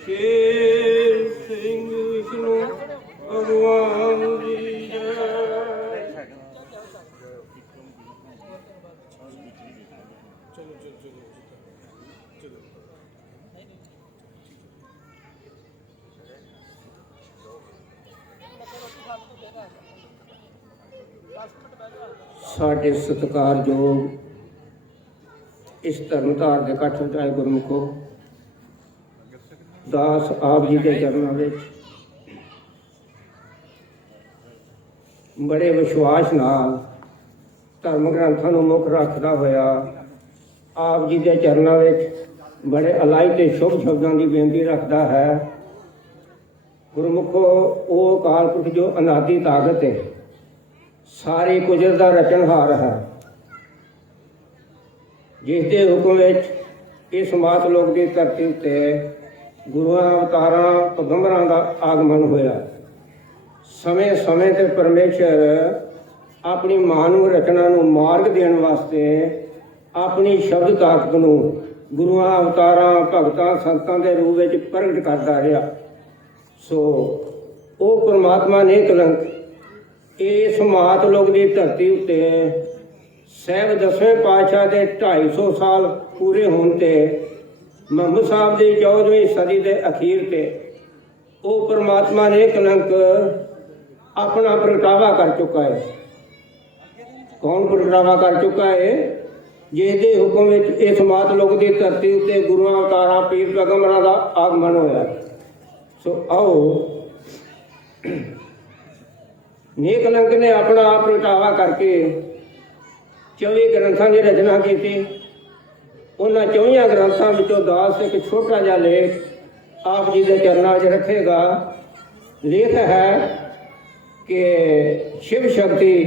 ਸ਼ੇਰ ਸਿੰਘ ਵਿਸ਼ਨੂੰ ਭਗਵਾਨ ਜੀ ਜੈ ਸਾਡੇ ਸਤਿਕਾਰਯੋਗ ਇਸ ਧਰਮਧਾਰ ਦੇ ਇਕੱਠ ਵਿੱਚ ਆਏ ਗੁਰਮੁਖੋ ਦਾਸ ਆਪ ਜੀ ਦੇ ਚਰਨਾਂ ਵਿੱਚ। ਬੜੇ ਵਿਸ਼ਵਾਸ ਨਾਲ ਧਰਮ ਗ੍ਰੰਥਾਂ ਨੂੰ ਮੁੱਖ ਰੱਖਦਾ ਹੋਇਆ ਆਪ ਜੀ ਦੇ ਚਰਨਾਂ ਵਿੱਚ ਬੜੇ ਅਲਾਈ ਤੇ ਸ਼ੁਭ ਸ਼ਬਦਾਂ ਦੀ ਬੇਨਤੀ ਰੱਖਦਾ ਹੈ। ਗੁਰਮੁਖੋ, ਉਹ ਕਾਲ ਜੋ ਅਨਾਦੀ ਤਾਕਤ ਹੈ, ਸਾਰੇ ਕੁਜਰ ਦਾ ਰਚਨਹਾਰ ਹੈ। ਜਿਸ ਦੇ ਹੁਕਮ ਵਿੱਚ ਇਸ ਮਾਤ ਲੋਕ ਦੀ ਧਰਤੀ ਉੱਤੇ ਗੁਰੂਆਂ ਅਵਤਾਰਾਂ ਪਗੰਬਰਾਂ ਦਾ ਆਗਮਨ ਹੋਇਆ। ਸਮੇਂ ਸਮੇਂ ਤੇ ਪਰਮੇਸ਼ਰ ਆਪਣੀ ਮਾਨਵ ਰਚਨਾ ਨੂੰ ਮਾਰਗ ਦੇਣ ਵਾਸਤੇ ਆਪਣੀ ਸ਼ਬਦ ਤਾਕਤ ਨੂੰ ਗੁਰੂਆਂ, ਅਵਤਾਰਾਂ, ਭਗਤਾਂ, ਸੰਤਾਂ ਦੇ ਰੂਪ ਵਿੱਚ ਪ੍ਰਗਟ ਕਰਦਾ ਰਿਹਾ। ਸੋ ਉਹ ਪ੍ਰਮਾਤਮਾ ਨੇ ਕਲੰਕ ਇਸ ਮਾਤ ਲੋਕ ਦੀ ਧਰਤੀ ਉੱਤੇ ਸਹਿਬ ਦਸਵੇਂ ਪਾਤਸ਼ਾਹ ਦੇ 250 ਸਾਲ ਪੂਰੇ ਹੋਣ ਤੇ ਮੁਹੰਮਦ ਸਾਹਿਬ ਦੀ 14ਵੀਂ ਸਦੀ ਦੇ ਅਖੀਰ ਤੇ ਉਹ ਪਰਮਾਤਮਾ ਨੇ ਕਲੰਕ ਆਪਣਾ ਪ੍ਰਗਟਾਵਾ ਕਰ ਚੁੱਕਾ ਹੈ। ਕੌਣ ਪ੍ਰਗਟਾਵਾ ਕਰ ਚੁੱਕਾ ਹੈ? ਜਿਸ ਦੇ ਹੁਕਮ ਵਿੱਚ ਇਸ ਮਾਤ ਲੋਕ ਦੀ ਧਰਤੀ ਉੱਤੇ ਗੁਰੂਆਂ, ਅਵਤਾਰਾਂ, ਪੀਰ ਪੈਗੰਬਰਾਂ ਦਾ ਆਗਮਨ ਹੋਇਆ। ਸੋ ਆਓ, ਨੇਕ ਲੰਕ ਨੇ ਆਪਣਾ ਆਪ ਪ੍ਰਗਟਾਵਾ ਕਰਕੇ 24 ਗ੍ਰੰਥਾਂ ਦੀ ਰਚਨਾ ਕੀਤੀ। ਉਹਨਾਂ 24 ਗ੍ਰੰਥਾਂ ਵਿੱਚੋਂ ਦਾਸ ਇੱਕ ਛੋਟਾ ਜਿਹਾ ਲੇਖ ਆਪ ਜੀ ਦੇ ਚਰਨਾਂ ਵਿੱਚ ਰੱਖੇਗਾ। ਲੇਖ ਹੈ ਕਿ ਸ਼ਿਵ ਸ਼ਕਤੀ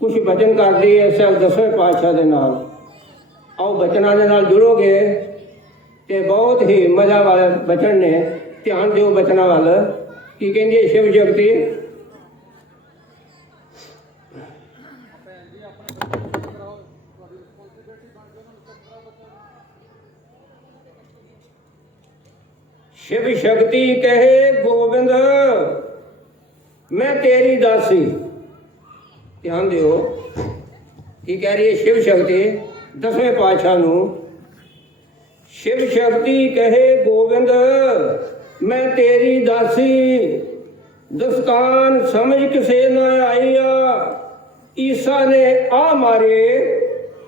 ਕੁਝ ਬਚਨ ਕਰਦੀ ਹੈ ਸਭ ਦਸਵੇਂ ਪਾਤਸ਼ਾਹ ਦੇ ਨਾਲ। ਆਓ ਬਚਨਾਂ ਦੇ ਨਾਲ ਜੁੜੋਗੇ ਤੇ ਬਹੁਤ ਹੀ ਮਜ਼ਾ ਵਾਲੇ ਬਚਨ ਨੇ। ਧਿਆਨ ਦਿਓ ਬਚਨਾਂ ਵੱਲ। ਕੀ ਕਹਿੰਦੀ ਹੈ ਸ਼ਿਵ ਸ਼ਕਤੀ? ਸ਼ਿਵ ਸ਼ਕਤੀ ਕਹੇ ਗੋਬਿੰਦ, ਮੈਂ ਤੇਰੀ ਦਾਸੀ। ਧਿਆਨ ਦਿਓ, ਕੀ ਕਹਿ ਰਹੀ ਹੈ ਸ਼ਿਵ ਸ਼ਕਤੀ? ਦਸਵੇਂ ਪਾਤਸ਼ਾਹ ਨੂੰ। ਸ਼ਿਵ ਸ਼ਕਤੀ ਕਹੇ ਗੋਬਿੰਦ, ਮੈਂ ਤੇਰੀ ਦਾਸੀ। ਦਸਤਾਨ ਸਮਝ ਕਿਸੇ ਨਾ ਆਈਆ। ਈਸਾ ਨੇ ਆ ਮਾਰੇ।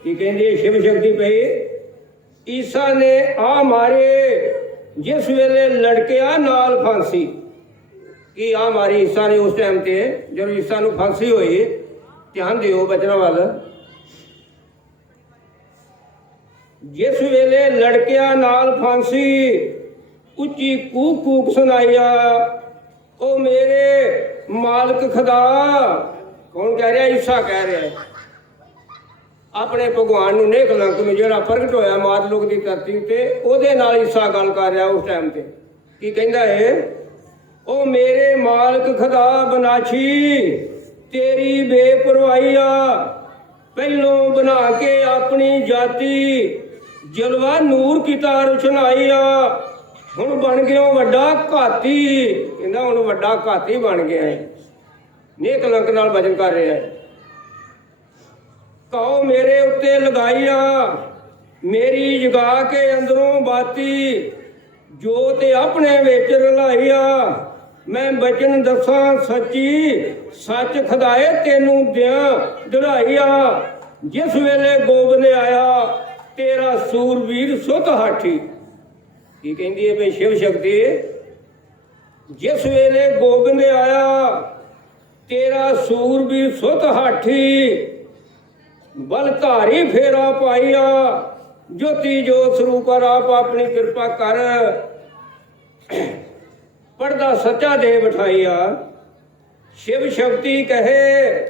ਕੀ ਕਹਿੰਦੀ ਸ਼ਿਵ ਸ਼ਕਤੀ ਪਈ ਈਸਾ ਨੇ ਆ ਮਾਰੇ। ਜਿਸ ਵੇਲੇ ਲੜਕਿਆ ਨਾਲ ਫਾਂਸੀ, ਕਿ ਆ ਮਾਰੀ ਈਸਾ ਨੇ ਉਸ ਟਾਈਮ ਤੇ, ਜਦੋਂ ਈਸਾ ਨੂੰ ਫਾਂਸੀ ਹੋਈ, ਧਿਆਨ ਦਿਓ ਬਚਨਾਂ ਵੱਲ। ਜਿਸ ਵੇਲੇ ਲੜਕਿਆ ਨਾਲ ਫਾਂਸੀ, ਉੱਚੀ ਕੂਕ ਕੂਕ ਸੁਣਾਈਆ, ਉਹ ਮੇਰੇ ਮਾਲਕ ਖੁਦਾ, ਕੌਣ ਕਹਿ ਰਿਹਾ? ਈਸਾ ਕਹਿ ਰਿਹਾ। ਆਪਣੇ ਭਗਵਾਨ ਨੂੰ ਨੇਕ ਲੰਕ ਨੂੰ ਜਿਹੜਾ ਪ੍ਰਗਟ ਹੋਇਆ ਮਾਤ ਲੋਕ ਦੀ ਧਰਤੀ ਤੇ ਉਹਦੇ ਨਾਲ ਈਸਾ ਗੱਲ ਕਰ ਰਿਹਾ ਉਸ ਟਾਈਮ ਤੇ। ਕੀ ਕਹਿੰਦਾ ਏ? ਉਹ ਮੇਰੇ ਮਾਲਕ ਖੁਦਾ ਬਨਾਛੀ, ਤੇਰੀ ਬੇਪਰਵਾਹੀਆ। ਪਹਿਲੋਂ ਬਣਾ ਕੇ ਆਪਣੀ ਜਾਤੀ, ਜਲਵਾ ਨੂਰ ਕੀਤਾ ਰੁਸ਼ਨਾਈਆ ਹੁਣ ਬਣ ਗਿਆ ਵੱਡਾ ਘਾਤੀ। ਕਹਿੰਦਾ ਹੁਣ ਵੱਡਾ ਘਾਤੀ ਬਣ ਗਿਆ ਹੈ ਨੇਕ ਲੰਕ ਨਾਲ ਵਜਨ ਕਰ ਰਿਹਾ ਹੈ ਕਹੋ ਮੇਰੇ ਉੱਤੇ ਲਗਾਈਆ ਮੇਰੀ ਜਗਾ ਕੇ ਅੰਦਰੋਂ ਬਾਤੀ ਜੋਤ ਆਪਣੇ ਵਿੱਚ ਰਲਾਈਆ ਮੈਂ ਬਚਨ ਦੱਸਾਂ, ਸੱਚੀ ਸੱਚ ਖਦਾਏ ਤੈਨੂੰ ਦਿਆਂ ਦੜਾਈਆ ਜਿਸ ਵੇਲੇ ਗੋਬਿੰਦ ਆਇਆ, ਤੇਰਾ ਸੂਰਵੀਰ ਸੁਤ ਹਾਠੀ। ਕੀ ਕਹਿੰਦੀ ਹੈ ਬਈ ਸ਼ਿਵ ਸ਼ਕਤੀ? ਜਿਸ ਵੇਲੇ ਗੋਬਿੰਦ ਆਇਆ, ਤੇਰਾ ਸੂਰਵੀਰ ਸੁਤ ਹਾਠੀ। ਬਲ ਧਾਰੀ ਫੇਰਾ ਪਾਈਆ। ਜੋਤੀ ਜੋਤ ਸਰੂਪ ਆਪ ਆਪਣੀ ਕਿਰਪਾ ਕਰ। ਪਰਦਾ ਸੱਚਾ ਦੇ ਬਿਠਾਈਆ ਸ਼ਿਵ ਸ਼ਕਤੀ ਕਹੇ,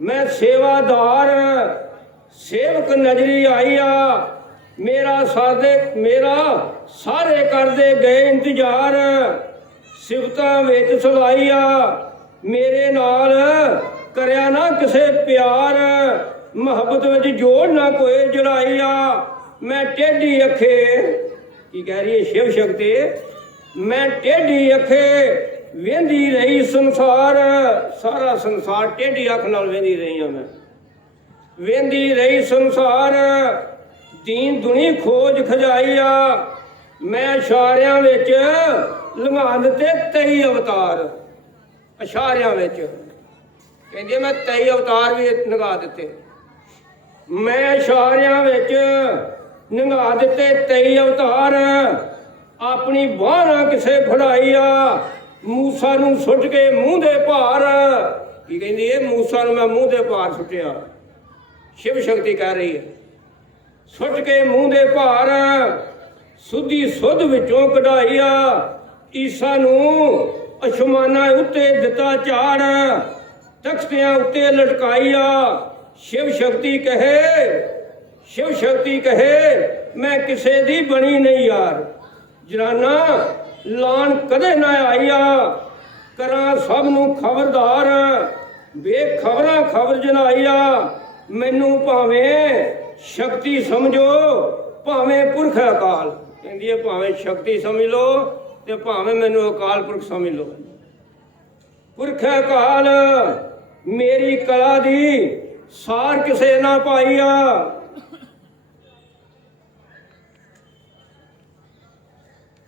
ਮੈਂ ਸੇਵਾਦਾਰ। ਸੇਵਕ ਨਜ਼ਰੀ ਆਈਆ। ਮੇਰਾ ਸਾਦੇ, ਮੇਰਾ ਸਾਰੇ ਕਰਦੇ ਗਏ ਇੰਤਜ਼ਾਰ। ਸਿਫਤਾਂ ਵਿੱਚ ਸਲਾਈਆ। ਮੇਰੇ ਨਾਲ ਕਰਿਆ ਨਾ ਕਿਸੇ ਪਿਆਰ। ਮੁਹੱਬਤ ਵਿੱਚ ਜੋੜ ਨਾ ਕੋਈ ਜੜਾਈਆ ਮੈਂ ਟੇਢੀ ਅੱਖੇ, ਕੀ ਕਹਿ ਰਹੀ ਹੈ ਸ਼ਿਵ ਸ਼ਕਤੀ, ਮੈਂ ਟੇਢੀ ਅੱਖੇ ਵੇਂਦੀ ਰਹੀ ਸੰਸਾਰ। ਸਾਰਾ ਸੰਸਾਰ ਟੇਢੀ ਅੱਖ ਨਾਲ ਵੇਂਦੀ ਰਹੀ ਹਾਂ ਮੈਂ। ਵੇਂਦੀ ਰਹੀ ਸੰਸਾਰ, ਦੀਨ ਦੁਨੀ ਖੋਜ ਖਜਾਈਆ ਮੈਂ ਇਸ਼ਾਰਿਆਂ ਵਿੱਚ ਲੰਘਾ ਦਿੱਤੇ 23 ਅਵਤਾਰ। ਇਸ਼ਾਰਿਆਂ ਵਿੱਚ। ਕਹਿੰਦੇ ਮੈਂ 23 ਅਵਤਾਰ ਵੀ ਲੰਘਾ ਦਿੱਤੇ। ਮੈਂ ਇਸ਼ਾਰਿਆਂ ਵਿੱਚ ਲੰਘਾ ਦਿੱਤੇ 23 ਅਵਤਾਰ। ਆਪਣੀ ਬਾਂਹ ਕਿਸੇ ਫੜਾਈ ਆ, ਮੂਸਾ ਨੂੰ ਸੁੱਟ ਕੇ ਮੂੰਹ ਦੇ ਭਾਰ। ਕੀ ਕਹਿੰਦੀ ਇਹ ਮੂਸਾ ਨੂੰ ਮੈਂ ਮੂੰਹ ਦੇ ਭਾਰ ਸੁੱਟਿਆ। ਸ਼ਿਵ ਸ਼ਕਤੀ ਕਹਿ ਰਹੀ ਹੈ ਸੁੱਟ ਕੇ ਮੂੰਹ ਦੇ ਭਾਰ, ਸੁਧੀ ਸੁਧ ਵਿੱਚੋਂ ਕਢਾਈਆ ਈਸਾ ਨੂੰ ਅਸ਼ਮਾਨਾਂ ਉੱਤੇ ਦਿੱਤਾ ਝਾੜ, ਤਖਤਿਆਂ ਉੱਤੇ ਲਟਕਾਈਆ ਸ਼ਿਵ ਸ਼ਕਤੀ ਕਹੇ, ਸ਼ਿਵ ਸ਼ਕਤੀ ਕਹੇ, ਮੈਂ ਕਿਸੇ ਦੀ ਬਣੀ ਨਹੀਂ ਯਾਰ। ਜਨਾਨਾ, ਲਾਣ ਕਦੇ ਨਾ ਆਈਆ ਕਰਾਂ ਸਭ ਨੂੰ ਖਬਰਦਾਰ ਵੇਖ ਖਬਰਾਂ ਖਬਰ ਜਨਾਈਆ ਮੈਨੂੰ ਭਾਵੇਂ ਸ਼ਕਤੀ ਸਮਝੋ, ਭਾਵੇਂ ਪੁਰਖ ਅਕਾਲ। ਕਹਿੰਦੀ ਹੈ ਭਾਵੇਂ ਸ਼ਕਤੀ ਸਮਝ ਲਓ ਤੇ ਭਾਵੇਂ ਮੈਨੂੰ ਅਕਾਲ ਪੁਰਖ ਸਮਝ ਲਓ। ਪੁਰਖ ਅਕਾਲ, ਮੇਰੀ ਕਲਾ ਦੀ ਸਾਰ ਕਿਸੇ ਨਾ ਪਾਈਆ।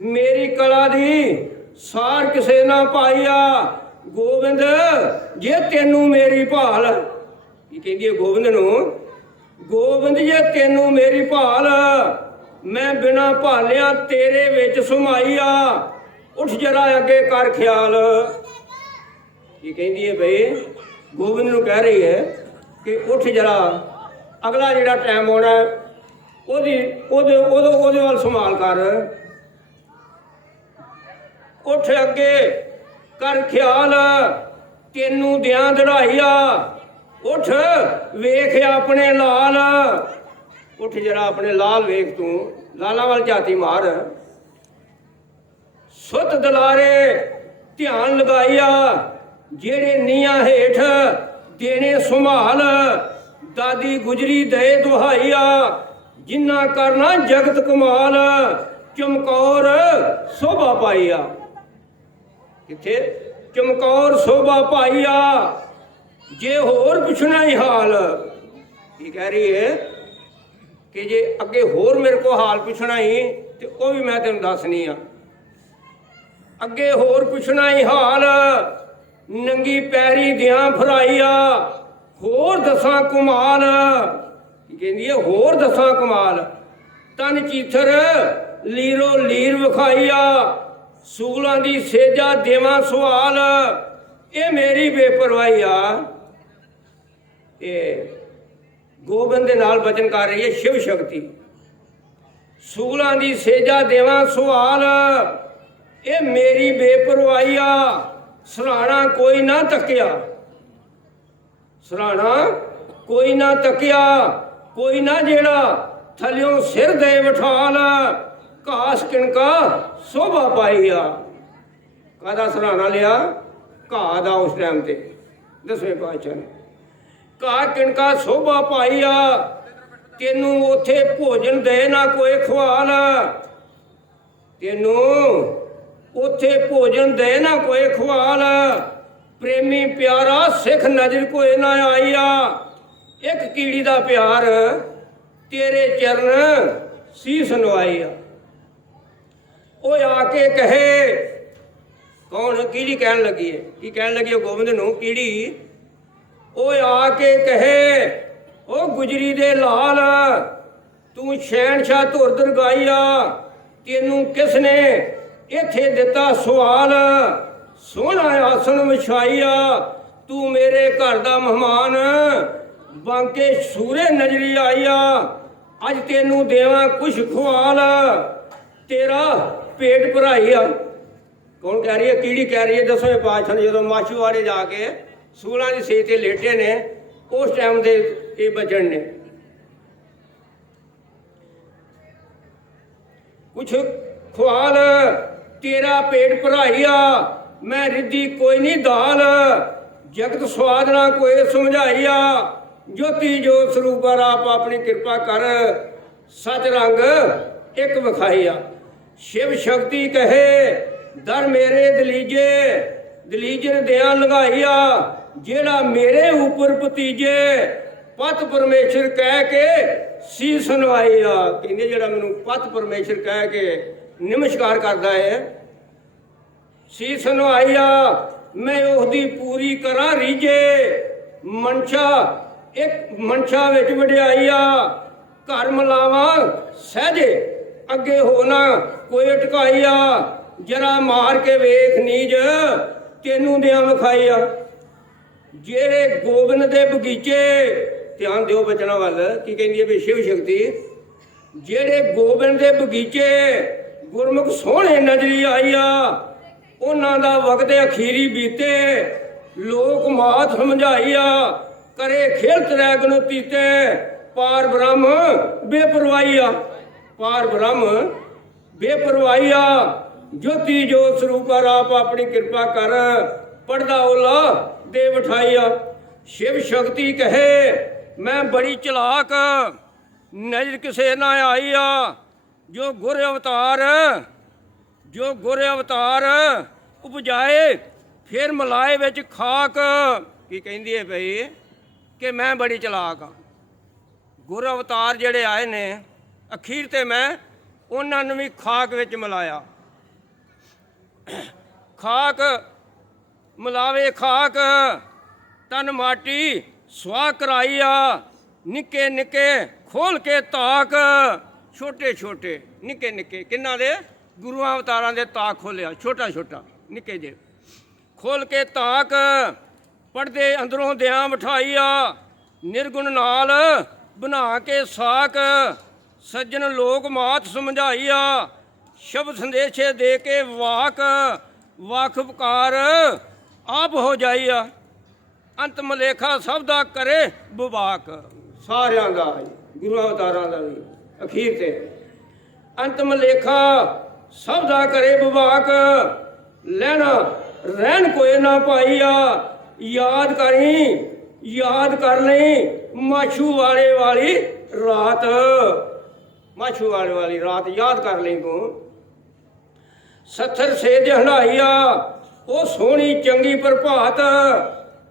ਮੇਰੀ ਕਲਾ ਦੀ ਸਾਰ ਕਿਸੇ ਨਾ ਪਾਈਆ। ਗੋਬਿੰਦ, ਜੇ ਤੈਨੂੰ ਮੇਰੀ ਭਾਲ, ਕੀ ਕਹਿੰਦੀ ਹੈ ਗੋਬਿੰਦ ਨੂੰ? ਗੋਬਿੰਦ, ਜੇ ਤੈਨੂੰ ਮੇਰੀ ਭਾਲ, ਮੈਂ ਬਿਨਾ ਭਾਲਿਆ ਤੇਰੇ ਵਿੱਚ ਸਮਾਈਆ। ਉੱਠ ਜਰਾ ਅੱਗੇ ਕਰ ਖਿਆਲ। ਕੀ ਕਹਿੰਦੀ ਹੈ ਬਈ? ਗੋਬਿੰਦ ਨੂੰ ਕਹਿ ਰਹੀ ਹੈ ਕਿ ਉੱਠ ਜਰਾ, ਅਗਲਾ ਜਿਹੜਾ ਟਾਈਮ ਆਉਣਾ ਉਹਦੀ, ਉਹਦੇ ਉਹਦੇ ਉਹਦੇ ਵੱਲ ਸੰਭਾਲ ਕਰ। ਉੱਠ ਅੱਗੇ, ਕਰ ਖਿਆਲ, ਤੈਨੂੰ ਦਿਆਂ ਦੜਾਈਆ ਉੱਠ, ਵੇਖ ਆਪਣੇ ਲਾਲ। ਉੱਠ ਜਰਾ ਆਪਣੇ ਲਾਲ ਵੇਖ ਤੂੰ, ਲਾਲਾ ਵੱਲ ਜਾਤੀ ਮਾਰ। ਸੁੱਤ ਦਲਾਰੇ, ਧਿਆਨ ਲਗਾਈਆ, ਜਿਹੜੇ ਨੀਆਂ ਹੇਠ ਦੇਣੇ ਸੰਭਾਲ ਦਾਦੀ ਗੁਜਰੀ ਦੇ ਦੁਹਾਈਆ, ਜਿੰਨਾ ਕਰਨਾ ਜਗਤ ਕਮਾਲ, ਚਮਕੌਰ ਸੋਭਾ ਪਾਈਆ। ਕਿੱਥੇ? ਚਮਕੌਰ ਸੋਭਾ ਪਾਈਆ, ਜੇ ਹੋਰ ਪੁੱਛਣਾ ਹੀ ਹਾਲ। ਕੀ ਕਹਿ ਰਹੀ ਹੈ ਕਿ ਜੇ ਅੱਗੇ ਹੋਰ ਮੇਰੇ ਕੋ ਹਾਲ ਪੁੱਛਣਾ ਹੀ ਤੇ ਉਹ ਵੀ ਮੈਂ ਤੈਨੂੰ ਦੱਸਣੀ ਆ। ਅੱਗੇ ਹੋਰ ਪੁੱਛਣਾ ਹੀ ਹਾਲ ਨੰਗੀ ਪੈਰੀ ਦਿਆਂ ਫਰਾਈਆ। ਹੋਰ ਦਸਾਂ ਕਮਾਲ। ਕਹਿੰਦੀ ਹੈ ਹੋਰ ਦਸਾਂ ਕਮਾਲ। ਤਨ ਚੀਥਰ ਲੀਰੋ ਲੀਰ ਵਿਖਾਈਆ। ਸੂਲਾਂ ਦੀ ਸੇਜਾ ਦੇਵਾਂ ਸਵਾਲ ਇਹ ਮੇਰੀ ਬੇਪਰਵਾਹੀ ਆ। ਇਹ ਗੋਬਿੰਦ ਦੇ ਨਾਲ ਬਚਨ ਕਰ ਰਹੀ ਹੈ ਸ਼ਿਵ ਸ਼ਕਤੀ। ਸੂਲਾਂ ਦੀ ਸੇਜਾ ਦੇਵਾਂ ਸਵਾਲ ਇਹ ਮੇਰੀ ਬੇਪਰਵਾਹੀ ਆ। ਸਰਾਣਾ ਕੋਈ ਨਾ ਤੱਕਿਆ। ਸਰਾਣਾ ਕੋਈ ਨਾ ਤੱਕਿਆ, ਕੋਈ ਨਾ ਜਿਹੜਾ ਥਲਿਓਂ ਸਿਰ ਦੇ ਬਿਠਾਲ ਘਾਸ ਕਿਣਕਾ ਸੋਭਾ ਪਾਈ ਆ। ਕਾਦਾ ਸਰਾਣਾ ਲਿਆ? ਘਾਹ ਦਾ ਉਸ ਟਾਈਮ ਤੇ। ਦਸਵੇਂ ਪਾਤਸ਼ਾਹ ਨੇ। ਘਾਹ ਕਿਣਕਾ ਸੋਭਾ ਪਾਈ ਆ। ਤੈਨੂੰ ਉਥੇ ਭੋਜਨ ਦੇ ਨਾ ਕੋਈ ਖਵਾਲ। ਤੈਨੂੰ ਉਥੇ ਭੋਜਨ ਦੇ ਨਾ ਕੋਈ ਖਵਾਲ ਪ੍ਰੇਮੀ ਪਿਆਰਾ, ਸਿੱਖ ਨਜ਼ਰ ਕੋਈ ਨਾ ਆਈਆ ਇੱਕ ਕੀੜੀ ਦਾ ਪਿਆਰ ਤੇਰੇ ਚਰਨ ਸੀਸ ਨਵਾਈਆ ਉਹ ਆ ਕੇ ਕਹੇ, ਕੌਣ ਕੀੜੀ ਕਹਿਣ ਲੱਗੀ ਹੈ ਕੀ ਕਹਿਣ ਲੱਗੀ ਹੈ ਗੋਬਿੰਦ ਨੂੰ ਕੀੜੀ? ਉਹ ਆ ਕੇ ਕਹੇ ਉਹ ਗੁਜਰੀ ਦੇ ਲਾਲ, ਤੂੰ ਸ਼ਹਿਨशाह ਧੁਰਦਰ ਗਾਈਆ ਤੈਨੂੰ ਕਿਸ ਨੇ ਇਥੇ ਦਿੱਤਾ ਸਵਾਲ, ਸੋਹਣਾ ਆਸਣ ਵਿਛਾਈਆ ਤੂੰ ਮੇਰੇ ਘਰ ਦਾ ਮਹਿਮਾਨ ਬਾਂਕੇ ਸੂਰੇ ਨਜ਼ਰੀ ਆਈਆ ਅੱਜ ਤੈਨੂੰ ਦੇਵਾਂ ਕੁਛ ਖਵਾਲ ਤੇਰਾ ਪੇਟ ਭਰਾਈਆ ਕੌਣ ਕਹਿ ਰਹੀ ਹੈ? ਕਿਹੜੀ ਕਹਿ ਰਹੀ ਹੈ? ਦਸਵੇਂ ਪਾਤਸ਼ਾਹ ਨੇ ਜਦੋਂ ਮਾਛੂਵਾੜੇ ਜਾ ਕੇ ਸੂਲਾਂ ਦੀ ਸੇਜ ਤੇ ਲੇਟੇ ਨੇ, ਉਸ ਟਾਈਮ ਦੇ ਇਹ ਬਚਣ ਨੇ। ਕੁਛ ਖਵਾਲ ਤੇਰਾ ਪੇਟ ਭਰਾਈਆ ਮੈਂ ਰਿੱਧੀ ਕੋਈ ਨਹੀਂ ਦਾਲ। ਜਗਤ ਸਵਾਦਨਾ ਕੋਈ ਸਮਝਾਈਆ ਜੋਤੀ ਜੋਤ ਸਰੂਪਰ ਆਪ ਆਪਣੀ ਕਿਰਪਾ ਕਰ, ਸਚ ਰੰਗ ਇੱਕ ਵਿਖਾਈਆ ਸ਼ਿਵ ਸ਼ਕਤੀ ਕਹੇ, ਦਰ ਮੇਰੇ ਦਲੀਜੇ, ਦਲੀਜਨ ਦਿਆਂ ਲਗਾਈਆ ਜਿਹੜਾ ਮੇਰੇ ਉਪਰ ਭਤੀਜੇ, ਪਤ ਪਰਮੇਸ਼ਰ ਕਹਿ ਕੇ ਸੀਸ ਨਵਾਈਆ ਕਹਿੰਦੇ ਜਿਹੜਾ ਮੈਨੂੰ ਪਤ ਪਰਮੇਸ਼ਰ ਕਹਿ ਕੇ ਨਮਸਕਾਰ ਕਰਦਾ ਹੈ। ਸੀਸ ਨਵਾਈਆ ਮੈਂ ਉਹਦੀ ਪੂਰੀ ਕਰਾਂ ਰੀਜੇ ਮਨਸ਼ਾ, ਇੱਕ ਮਨਸ਼ਾ ਵਿੱਚ ਵਡਿਆਈਆ ਘਰ ਮਲਾਵਾ ਸਹਜੇ ਅੱਗੇ ਹੋਣਾ ਕੋਈ ਅਟਕਾਈਆ ਜਰਾ ਮਾਰ ਕੇ ਵੇਖ ਨੀਜ, ਤੈਨੂੰ ਦਿਆਂ ਵਿਖਾਈਆ ਜਿਹੜੇ ਗੋਬਿੰਦ ਦੇ ਬਗੀਚੇ, ਧਿਆਨ ਦਿਓ ਬਚਨਾਂ ਵੱਲ, ਕੀ ਕਹਿੰਦੀ ਹੈ ਵੀ ਸ਼ਿਵ ਸ਼ਕਤੀ, ਜਿਹੜੇ ਗੋਬਿੰਦ ਦੇ ਬਗੀਚੇ ਗੁਰਮੁਖ ਸੋਹਣੇ ਨਜ਼ਰੀ ਆਈਆ। ਉਹਨਾਂ ਦਾ ਵਕਤ ਅਖੀਰੀ ਬੀਤੇ। ਲੋਕ ਮਾਤ ਸਮਝਾਈਆ, ਕਰੇ ਖੇਲ ਤਰੈ ਗਨੋ ਤੀਤੇ। ਪਾਰ ਬ੍ਰਹਮ ਬੇਪਰਵਾਹੀਆ। ਪਾਰ ਬ੍ਰਹਮ ਬੇਪਰਵਾਹੀਆ। ਜੋਤੀ ਜੋ ਸਰੂਪ ਆਪ ਆਪਣੀ ਕਿਰਪਾ ਕਰ, ਪੜਦਾ ਓਲਾ ਦੇ ਬਿਠਾਈਆ ਸ਼ਿਵ ਸ਼ਕਤੀ ਕਹੇ, ਮੈਂ ਬੜੀ ਚਲਾਕ, ਨਜ਼ਰ ਕਿਸੇ ਨਾ ਆਈ ਆ ਜੋ ਗੁਰ ਅਵਤਾਰ, ਜੋ ਗੁਰ ਅਵਤਾਰ ਉਪਜਾਏ, ਫਿਰ ਮਲਾਏ ਵਿੱਚ ਖਾਕ। ਕੀ ਕਹਿੰਦੀ ਹੈ ਭਈ? ਕਿ ਮੈਂ ਬੜੀ ਚਲਾਕ ਆ ਗੁਰ ਅਵਤਾਰ ਜਿਹੜੇ ਆਏ ਨੇ, ਅਖੀਰ ਤੇ ਮੈਂ ਉਹਨਾਂ ਨੂੰ ਵੀ ਖਾਕ ਵਿੱਚ ਮਿਲਾਇਆ। ਖਾਕ ਮਿਲਾਵੇ ਖਾਕ, ਤਨ ਮਾਟੀ ਸਵਾ ਆ, ਨਿੱਕੇ ਨਿੱਕੇ ਖੋਲ ਕੇ ਤਾਕ। ਛੋਟੇ ਛੋਟੇ ਨਿੱਕੇ ਨਿੱਕੇ ਕਿੰਨਾ ਦੇ? ਗੁਰੂਆਂ ਅਵਤਾਰਾਂ ਦੇ ਤਾਕ ਖੋਲਿਆ ਛੋਟਾ ਛੋਟਾ ਨਿੱਕੇ ਜੇ ਖੋਲ ਕੇ ਤਾਕ ਪੜਦੇ ਅੰਦਰੋਂ ਦਿਆਂ ਬਿਠਾਈਆ ਨਿਰਗੁਣ ਨਾਲ ਬਣਾ ਕੇ ਸਾਕ, ਸੱਜਣ ਲੋਕ ਮਾਤ ਸਮਝਾਈਆ ਸ਼ਬਦ ਸੰਦੇਸ਼ੇ ਦੇ ਕੇ ਵਾਕ ਵਾਕਫਕਾਰ ਆਪ ਹੋ ਜਾਈਆ ਅੰਤ ਮਲੇਖਾ ਸਭ ਦਾ ਕਰੇ ਵਿਵਾਕ ਸਾਰਿਆਂ ਦਾ ਗੁਰੂ ਅਵਤਾਰਾਂ ਦਾ ਵੀ। ਅਖੀਰ ਤੇ। ਅੰਤਮ ਲੇਖਾ ਸਭ ਦਾ ਕਰੇ ਵਿਵਾਕ ਲੈਣਾ, ਰਹਿਣ ਕੋਏ ਨਾ ਪਾਈਆ ਯਾਦ ਕਰੀ, ਯਾਦ ਕਰ ਲਈ ਮਾਛੂ ਵਾਲੇ ਵਾਲੀ ਰਾਤ। ਮਾਛੂ ਵਾਲੇ ਵਾਲੀ ਰਾਤ, ਯਾਦ ਕਰ ਲਈ ਤੂੰ। ਸੱਥਰ ਸੇ ਹੰਡਾਈਆ ਉਹ ਸੋਹਣੀ ਚੰਗੀ ਪ੍ਰਭਾਤ,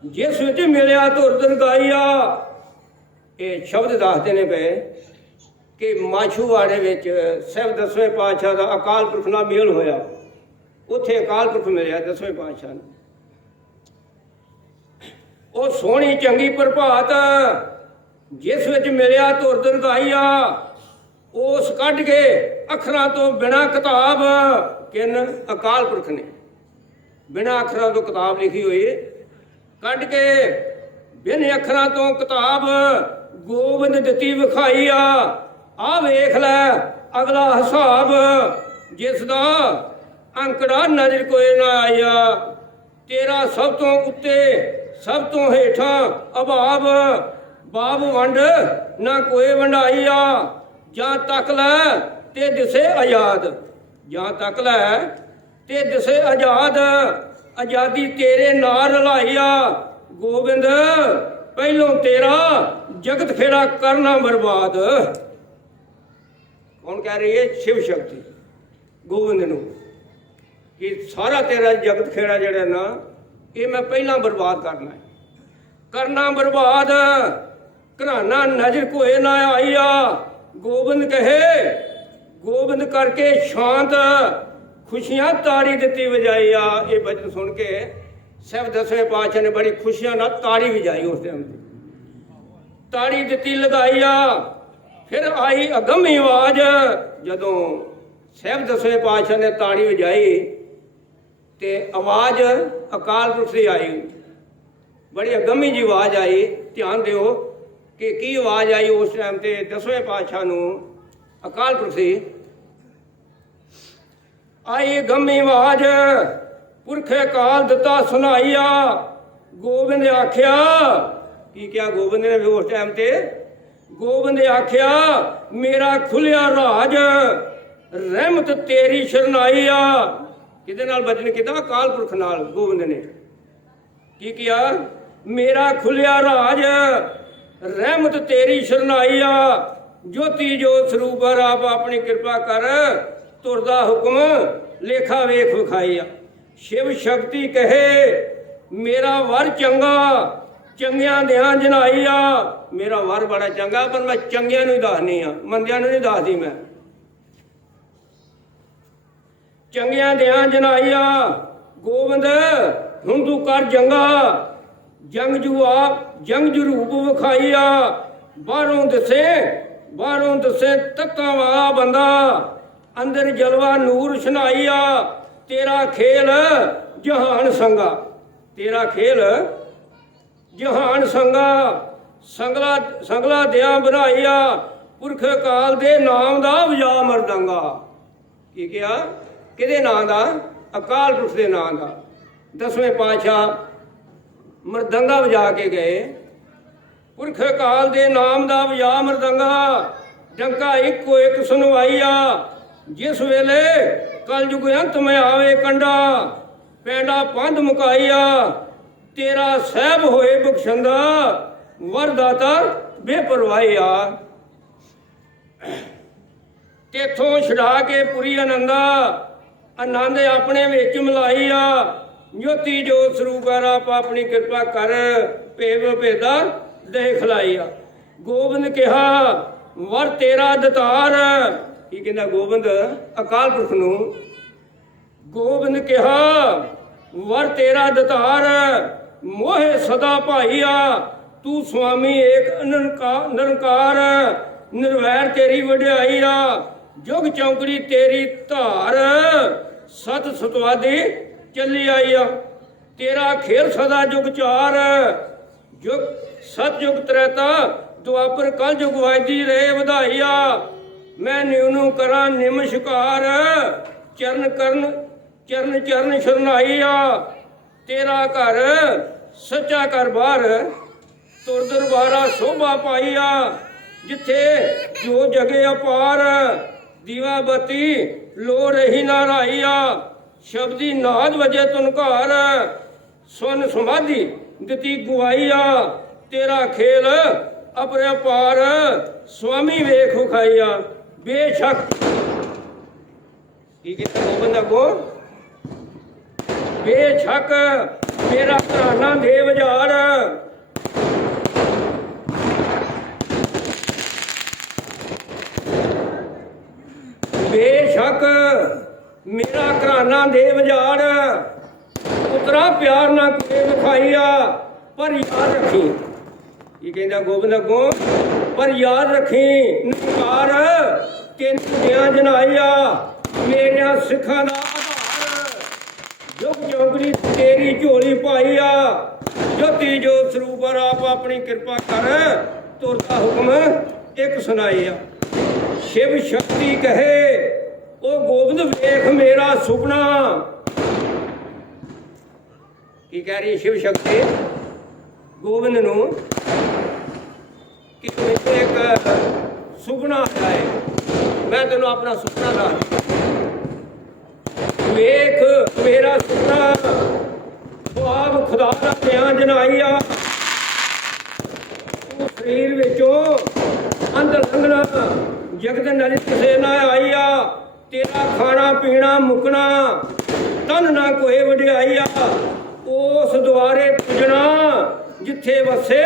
ਜਿਸ ਵਿੱਚ ਮਿਲਿਆ ਧੁਰ ਗਾਈਆ ਇਹ ਸ਼ਬਦ ਦੱਸਦੇ ਨੇ ਪਏ ਕਿ ਮਾਛੂਵਾੜੇ ਵਿੱਚ ਸਹਿਬ ਦਸਵੇਂ ਪਾਤਸ਼ਾਹ ਦਾ ਅਕਾਲ ਪੁਰਖ ਨਾਲ ਮੇਲ ਹੋਇਆ। ਉੱਥੇ ਅਕਾਲ ਪੁਰਖ ਮਿਲਿਆ ਦਸਵੇਂ ਪਾਤਸ਼ਾਹ ਨੂੰ। ਉਹ ਸੋਹਣੀ ਚੰਗੀ ਪ੍ਰਭਾਤ ਜਿਸ ਵਿੱਚ ਮਿਲਿਆ ਧੁਰ ਦਰਗਾਈਆ ਉਸ ਕੱਢ ਕੇ ਅੱਖਰਾਂ ਤੋਂ ਬਿਨਾ ਕਿਤਾਬ ਕਿਨ ਅਕਾਲ ਪੁਰਖ ਨੇ। ਬਿਨਾ ਅੱਖਰਾਂ ਤੋਂ ਕਿਤਾਬ ਲਿਖੀ ਹੋਈ ਕੱਢ ਕੇ ਬਿਨ ਅੱਖਰਾਂ ਤੋਂ ਕਿਤਾਬ ਗੋਬਿੰਦ ਦਿੱਤੀ ਵਿਖਾਈ ਆ। ਆ ਵੇਖ ਲੈ, ਅਗਲਾ ਹਿਸਾਬ ਜਿਸ ਦਾ ਅੰਕੜਾ ਨਜ਼ਰ ਕੋਈ ਨਾ ਆਇਆ। ਤੇਰਾ ਸਭ ਤੋਂ ਉੱਤੇ, ਸਭ ਤੋਂ ਹੇਠਾਂ ਅਭਾਵ, ਬਾਬ ਵੰਡ ਨਾ ਕੋਈ ਵੰਡਾਈਆ ਜਾਂ ਤੱਕ ਲੈ ਤੇ ਦਿਸੇ ਆਜ਼ਾਦ। ਜਾਂ ਤੱਕ ਲੈ ਤੇ ਦਿਸੇ ਆਜ਼ਾਦ। ਆਜ਼ਾਦੀ ਤੇਰੇ ਨਾਲ ਰਲਾਈਆ ਗੋਬਿੰਦ, ਪਹਿਲੋਂ ਤੇਰਾ ਜਗਤ ਖੇੜਾ ਕਰਨਾ ਬਰਬਾਦ। ਹੁਣ ਕਹਿ ਰਹੀ ਹੈ ਸ਼ਿਵ ਸ਼ਕਤੀ, ਗੋਬਿੰਦ ਨੂੰ, ਕਿ ਸਾਰਾ ਤੇਰਾ ਜਗਤ ਖੇੜਾ ਜਿਹੜਾ ਨਾ, ਇਹ ਮੈਂ ਪਹਿਲਾਂ ਬਰਬਾਦ ਕਰਨਾ ਹੈ। ਕਰਨਾ ਬਰਬਾਦ, ਘਰਾਨਾ ਨਜ਼ਰ ਕੋਏ ਨਾ ਆਈਆ, ਗੋਬਿੰਦ ਕਹੇ, ਗੋਬਿੰਦ ਕਰਕੇ ਸ਼ਾਂਤ, ਖੁਸ਼ੀਆਂ ਤਾੜੀ ਦਿੱਤੀ ਵਜਾਈ ਆ ਇਹ ਬਚਨ ਸੁਣ ਕੇ ਸਹਿਬ ਦਸਵੇਂ ਪਾਤਸ਼ਾਹ ਨੇ ਬੜੀ ਖੁਸ਼ੀਆਂ ਨਾਲ ਤਾੜੀ ਵਜਾਈ ਉਸ ਟਾਈਮ ਤੇ। ਤਾੜੀ ਦਿੱਤੀ ਲਗਾਈ ਆ ਫਿਰ ਆਈ ਅਗੰਮੀ ਆਵਾਜ਼ ਜਦੋਂ ਸਹਿਬ ਦਸਵੇਂ ਪਾਤਸ਼ਾਹ ਨੇ ਤਾੜੀ ਵਜਾਈ ਤੇ ਆਵਾਜ਼ ਅਕਾਲ ਪੁਰਖ ਦੀ ਆਈ। ਬੜੀ ਅਗੰਮੀ ਜੀ ਆਵਾਜ਼ ਆਈ। ਧਿਆਨ ਦਿਓ ਕਿ ਕੀ ਆਵਾਜ਼ ਆਈ ਉਸ ਟਾਈਮ ਤੇ ਦਸਵੇਂ ਪਾਤਸ਼ਾਹ ਨੂੰ ਅਕਾਲ ਪੁਰਖ ਦੀ। ਆਈ ਗੰਮੀ ਆਵਾਜ਼ ਪੁਰਖੇ ਕਾਲ ਦਿੱਤਾ ਸੁਣਾਈਆ। ਗੋਬਿੰਦ ਆਖਿਆ, ਕੀ ਕਿਹਾ ਗੋਬਿੰਦ ਨੇ ਉਸ ਟਾਈਮ ਤੇ? ਗੋਬਿੰਦ ਆਖਿਆ, ਮੇਰਾ ਖੁੱਲਿਆ ਰਾਜ, ਰਹਿਮਤ ਤੇਰੀ ਸ਼ਰਨਾਈ ਆ। ਕਿਹਦੇ ਨਾਲ ਬਚਨ ਕੀਤਾ ਕਾਲ ਪੁਰਖ ਨਾਲ, ਗੋਬਿੰਦ ਨੇ। ਕੀ ਕਿਹਾ? ਮੇਰਾ ਖੁੱਲਿਆ ਰਾਜ, ਰਹਿਮਤ ਤੇਰੀ ਸ਼ਰਨਾਈ ਆ। ਜੋਤੀ ਜੋਤ ਸਰੂਪ ਆਪ ਆਪਣੀ ਕਿਰਪਾ ਕਰ, ਤੁਰਦਾ ਹੁਕਮ, ਲੇਖਾ ਵੇਖ ਵਿਖਾਈ ਆ। ਸ਼ਿਵ ਸ਼ਕਤੀ ਕਹੇ, ਮੇਰਾ ਵਰ ਚੰਗਾ ਚੰਗਿਆਂ ਦਿਆਂ ਜਨਾਈ ਆ। ਮੇਰਾ ਵਰ ਬੜਾ ਚੰਗਾ, ਪਰ ਮੈਂ ਚੰਗਿਆਂ ਨੂੰ ਹੀ ਦੱਸਨੀ ਆ। ਮੰਦਿਆਂ ਨੂੰ ਨਹੀਂ ਦੱਸਦੀ ਮੈਂ। ਚੰਗਿਆਂ ਦਿਆਂ ਜਨਾਈ ਆ। ਗੋਬਿੰਦ, ਹੁਣ ਤੂੰ ਕਰ ਜੰਗਾ। ਜੰਗ ਜੂ ਆਪ, ਜੰਗ ਜੂ ਰੂਪ ਵਿਖਾਈ ਆ। ਬਾਹਰੋਂ ਦਸੇ ਬਾਹਰੋਂ ਦਸੇ ਤੱਤਾਂ ਵਾਲਾ ਬੰਦਾ। ਅੰਦਰ ਜਲਵਾ ਨੂਰ ਛਨਾਈ ਆ। ਤੇਰਾ ਖੇਲ ਜਹਾਨ ਸੰਗਾ। ਤੇਰਾ ਖੇਲ ਜਹਾਨ ਸੰਗਾ ਸੰਗਲਾ ਸੰਗਲਾ ਦਿਆਂ ਬਣਾਈਆ, ਪੁਰਖ ਕਾਲ ਦੇ ਨਾਮ ਦਾ ਵਜਾ ਮਰਦੰਗਾ ਕੀ ਕਿਹਾ? ਕਿਹਦੇ ਨਾਂ ਦਾ? ਅਕਾਲ ਪੁਰਖ ਦੇ ਨਾਂ ਦਾ। ਦਸਵੇਂ ਪਾਤਸ਼ਾਹ ਮਰਦੰਗਾ ਵਜਾ ਕੇ ਗਏ। ਪੁਰਖ ਕਾਲ ਦੇ ਨਾਮ ਦਾ ਵਜਾ ਮਰਦੰਗਾ ਡੰਕਾ ਇੱਕੋ ਇੱਕ ਸੁਣਵਾਈਆ। ਜਿਸ ਵੇਲੇ ਕਲਯੁਗ ਅੰਤ ਮੈਂ ਆਵੇ ਕੰਡਾ, ਪੈਂਡਾ ਪੰਧ ਮੁਕਾਈਆ। ਤੇਰਾ ਸਹਿਬ ਹੋਏ ਬਖਸ਼ੰਦਾ, ਵਰਦਾਤਾ ਬੇਪਰਵਾਹੀਆ ਤੇਥੋਂ ਛਡਾ ਕੇ ਪੁਰੀ ਆਨੰਦਾ, ਆਨੰਦ ਆਪਣੇ ਵਿੱਚ ਮਿਲਾਈਆ ਜੋਤੀ ਜੋਤ ਸਰੂਪ ਹੈ ਆਪ ਆਪਣੀ ਕਿਰਪਾ ਕਰ, ਭੇਵ ਭੇਦਾ ਦੇ ਆ। ਗੋਬਿੰਦ ਕਿਹਾ, ਵਰ ਤੇਰਾ ਦਤਾਰ। ਕੀ ਕਹਿੰਦਾ ਗੋਬਿੰਦ? ਅਕਾਲ ਪੁਰਖ ਨੂੰ। ਗੋਬਿੰਦ ਕਿਹਾ, ਵਰ ਤੇਰਾ ਦਤਾਰ। ਮੋਹੇ ਸਦਾ ਭਾਈਆ, ਤੂੰ ਸੁਆਮੀ ਏਕ ਅਨੰਕਾ- ਨਿਰੰਕਾਰ, ਨਿਰਵੈਰ ਤੇਰੀ ਵਡਿਆਈ ਆ ਜੁਗ ਚੌਂਕੜੀ ਤੇਰੀ ਧਾਰ, ਸਤ ਸਤਵਾਦੀ ਚੱਲੀ ਆਈ ਆ ਤੇਰਾ ਖੇਲ ਸਦਾ ਜੁਗ ਚਾਰ, ਜੁਗ ਸਤ ਜੁਗ ਤ੍ਰੇਤਾ, ਦੁਆਪਰ ਕਲ ਜੁਗ ਵਾਜਦੀ ਰਹੇ ਵਧਾਈਆ। ਮੈਂ ਨਿਉ ਨੂੰ ਕਰਾਂ ਨਿਮਸ਼ਕਾਰ ਚਰਨ ਕਰਨ ਚਰਨ ਚਰਨ ਸ਼ਰਨਾਈ ਆ ਤੇਰਾ ਘਰ ਸੱਚਾ ਘਰ ਬਾਹਰ, ਤੁਰ ਦਰਬਾਰਾ ਸੋਭਾ ਪਾਈਆ ਜਿੱਥੇ ਜੋ ਜਗੇ ਅਪਾਰ, ਦੀਵਾ ਬਤੀ ਲੋ ਰਹੀ ਨਾ ਰਾਈਆ ਸ਼ਬਦੀ ਨਾਦ ਵਜੇ ਤੁਨਕਾਰ ਸੁਨ ਸਮਾਧੀ ਦਿੱਤੀ ਗੁਆਈਆ ਤੇਰਾ ਖੇਲ ਅਪਰੇ ਪਾਰ ਸੁਆਮੀ ਵੇਖ ਖਾਈਆ ਬੇਸ਼ੱਕ। ਕੀ ਕੀਤਾ ਗੋਬਿੰਦ ਕੋ ਬੇਸ਼ੱਕ ਮੇਰਾ ਘਰਾਣਾ ਦੇ ਵਜਾਰ ਬੇਸ਼ੱਕ ਮੇਰਾ ਘਰਾਣਾ ਦੇ ਵਜਾੜ ਉਤਰਾ ਪਿਆਰ ਨਾ ਕੋਈ ਵਿਖਾਈਆ, ਪਰ ਯਾਦ ਰੱਖੀ। ਕੀ ਕਹਿੰਦਾ ਗੋਬਿੰਦ ਅੱਗੋਂ? ਪਰ ਯਾਦ ਰੱਖੀ, ਨਿਕਾਰ ਤੈਨੂੰ ਦਿਆਂ ਜਨਾਈਆ, ਮੇਰਿਆਂ ਸਿੱਖਾਂ ਦਾ ਜੁਗ ਜੋਗੜੀ ਤੇਰੀ ਝੋਲੀ ਪਾਈਆ ਜੋਤੀ ਜੋਤ ਸਰੂਪਰ ਆਪ ਆਪਣੀ ਕਿਰਪਾ ਕਰ, ਤੁਰਦਾ ਹੁਕਮ ਇੱਕ ਸੁਣਾਈਆ ਸ਼ਿਵ ਸ਼ਕਤੀ ਕਹੇ, ਉਹ ਗੋਬਿੰਦ ਵੇਖ ਮੇਰਾ ਸੁਪਨਾ। ਕੀ ਕਹਿ ਰਹੀ ਸ਼ਿਵ ਸ਼ਕਤੀ? ਗੋਬਿੰਦ ਨੂੰ ਕਿ ਮੈਨੂੰ ਇੱਕ ਸੁਪਨਾ ਆਇਆ ਹੈ ਮੈਂ ਤੈਨੂੰ ਆਪਣਾ ਸੁਪਨਾ ਦੱਸ ਵੇਖ, ਮੇਰਾ ਸੁਪਨਾ ਖੁਆਬ ਖੁਦਾ ਦਾ ਧਿਆਨ ਜਨਾਈਆ ਤੂੰ ਸਰੀਰ ਵਿੱਚੋਂ ਅੰਦਰ ਲੰਘਣਾ, ਜਗਤ ਨਲਿਤ ਕਿਸੇ ਨਾ ਆਈਆ ਤੇਰਾ ਖਾਣਾ, ਪੀਣਾ, ਮੁਕਣਾ ਤਨ ਨਾ ਕੋਈ ਵਡਿਆਈਆ ਉਸ ਦੁਆਰੇ ਪੁੱਜਣਾ, ਜਿੱਥੇ ਵਸੇ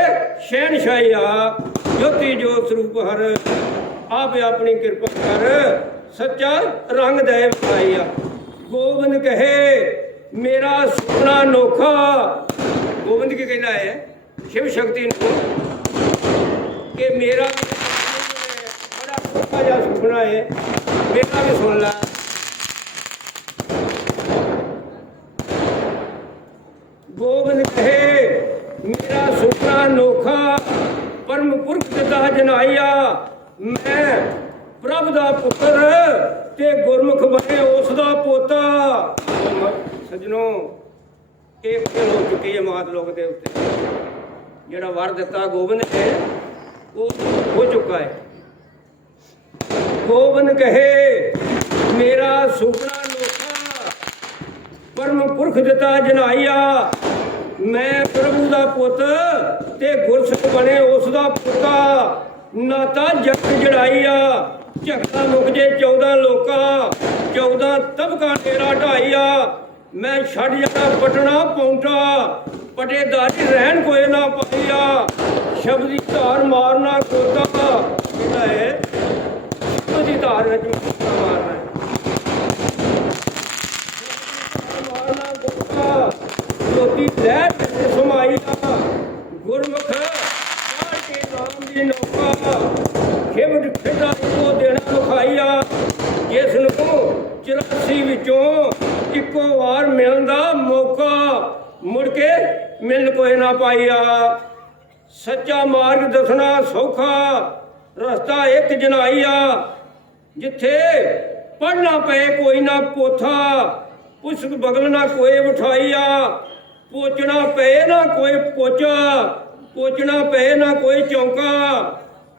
ਸ਼ਹਿਨਸ਼ਾਹੀਆ ਜੋਤੀ ਜੋਤ ਸਰੂਪ ਹਰ, ਆਪ ਆਪਣੀ ਕਿਰਪਾ ਕਰ, ਸੱਚਾ ਰੰਗ ਦੇ ਵਿਖਾਈਆ ਗੋਬਿੰਦ ਕਹੇ ਮੇਰਾ ਸੁਪਨਾ ਨੋਖਾ ਗੋਬਿੰਦ ਕੀ ਕਹਿੰਦਾ ਹੈ ਸ਼ਿਵ ਸ਼ਕਤੀ ਨੂੰ ਕਿ ਮੇਰਾ ਬੜਾ ਛੋਟਾ ਜਿਹਾ ਸੁਪਨਾ ਹੈ ਮੇਰਾ ਵੀ ਸੁਣ ਲੈ ਗੋਬਿੰਦ ਕਹੇ ਮੇਰਾ ਸੁਪਨਾ ਨੋਖਾ ਪਰਮ ਪੁਰਖ ਦਿੱਤਾ ਜਨਾਈਆ ਮੈਂ ਪ੍ਰਭ ਦਾ ਪੁੱਤਰ ਤੇ ਗੁਰਮੁਖ ਬਣੇ ਉਸ ਦਾ ਪੋਤਾ। ਸਜਣੋ, ਇਹ ਫੇਲ ਹੋ ਚੁੱਕੀ ਹੈ ਮਾਤ ਲੋਕ ਦੇ ਉੱਤੇ। ਜਿਹੜਾ ਵਰ ਦਿੱਤਾ ਗੋਬਿੰਦ ਨੇ, ਉਹ ਹੋ ਚੁੱਕਾ ਹੈ। ਗੋਬਿੰਦ ਕਹੇ, ਮੇਰਾ ਸੁਪਨਾ ਲੋਕਾ, ਪਰਮ ਪੁਰਖ ਦਿੱਤਾ ਜਨਾਈਆ, ਮੈਂ ਪ੍ਰਭੂ ਦਾ ਪੁੱਤ ਤੇ ਗੁਰਸਿੱਖ ਬਣੇ ਉਸ ਦਾ ਪੁੱਤਾ। ਨਾਤਾ ਜਗ ਜੜਾਈਆ ਝਗੜਾ ਮੁੱਕ ਜੇ 14 ਲੋਕਾਂ 14 ਤਬਕਾ ਤੇਰਾ ਢਾਈਆ ਮੈਂ ਛੱਡ ਜਾਣਾ ਪਟਣਾ ਪੌਂਟਾ ਪਟੇਦਾਰੀ ਰਹਿਣ ਕੋਏ ਨਾ ਪਾਈਆ ਸ਼ਬਦੀ ਧਾਰ ਮਾਰਨਾ ਕੋਤਾ ਕਹਿੰਦਾ ਹੈ ਸ਼ਬਦੀ ਧਾਰ ਵਿੱਚ ਕੋਤਾ ਮਾਰਨਾ। ਮਾਰਨਾ ਕੋਤਾ ਜੋਤੀ ਲਹਿਰ ਵਿੱਚ ਸਮਾਈਆ ਗੁਰਮੁਖ ਚਾੜ ਕੇ ਨਾਮ ਦੀ ਨੌਕਾ ਖੇਵਟ ਖੇਡਾ ਕੋ ਦੇਣਾ ਜਿਸ ਨੂੰ 84 ਵਿੱਚੋਂ ਇੱਕੋ ਵਾਰ ਮਿਲਣ ਦਾ ਮੌਕਾ ਮੁੜ ਕੇ ਮਿਲਣ ਕੋਈ ਨਾ ਪਾਈਆ ਸੱਚਾ ਮਾਰਗ ਦੱਸਣਾ ਸੌਖਾ, ਰਸਤਾ ਇੱਕ ਜਨਾਈਆ, ਜਿੱਥੇ ਪੜਨਾ ਪਏ ਕੋਈ ਨਾ ਪੋਥਾ ਪੁਸਕ ਬਗਲ ਨਾ ਕੋਈ ਉਠਾਈਆ ਪੋਚਣਾ ਪਏ ਨਾ ਕੋਈ ਪੋਚਾ, ਪੋਚਣਾ ਪਏ ਨਾ ਕੋਈ ਚੌਂਕਾ,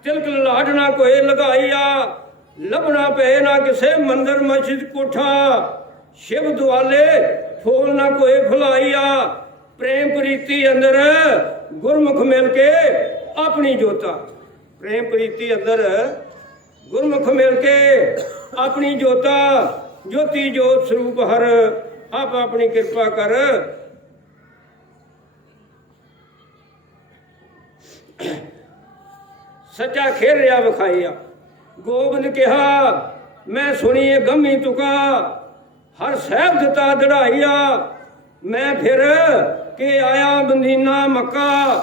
ਤਿਲਕ ਲਾਟ ਨਾ ਕੋਈ ਲਗਾਈਆ। ਲੱਭਣਾ ਪਏ ਨਾ ਕਿਸੇ ਮੰਦਰ ਮਸਜਿਦ ਕੋਠਾ ਸ਼ਿਵ ਦੁਆਲੇ ਫੋਲ ਨਾ ਕੋਈ ਫੁਲਾਈਆ ਪ੍ਰੇਮ ਪ੍ਰੀਤੀ ਅੰਦਰ ਗੁਰਮੁਖ ਮਿਲ ਕੇ ਆਪਣੀ ਜੋਤਾ ਪ੍ਰੇਮ ਪ੍ਰੀਤੀ ਅੰਦਰ ਗੁਰਮੁਖ ਮਿਲ ਕੇ ਆਪਣੀ ਜੋਤਾ ਜੋਤੀ ਜੋਤ ਸਰੂਪ ਹਰ ਆਪ ਆਪਣੀ ਕਿਰਪਾ ਕਰ ਸੱਚਾ ਖੇਰ ਰਿਆ ਵਿਖਾਈਆ ਗੋਬਿੰਦ ਕਿਹਾ, ਮੈਂ ਸੁਣੀਏ ਗੰਮੀ ਤੁਕਾ। ਹਰ ਸਹਿਬ ਦਿੱਤਾ ਦੜਾਈਆ। ਮੈਂ ਫਿਰ ਕੇ ਆਇਆ ਬੰਦੀਨਾ ਮੱਕਾ।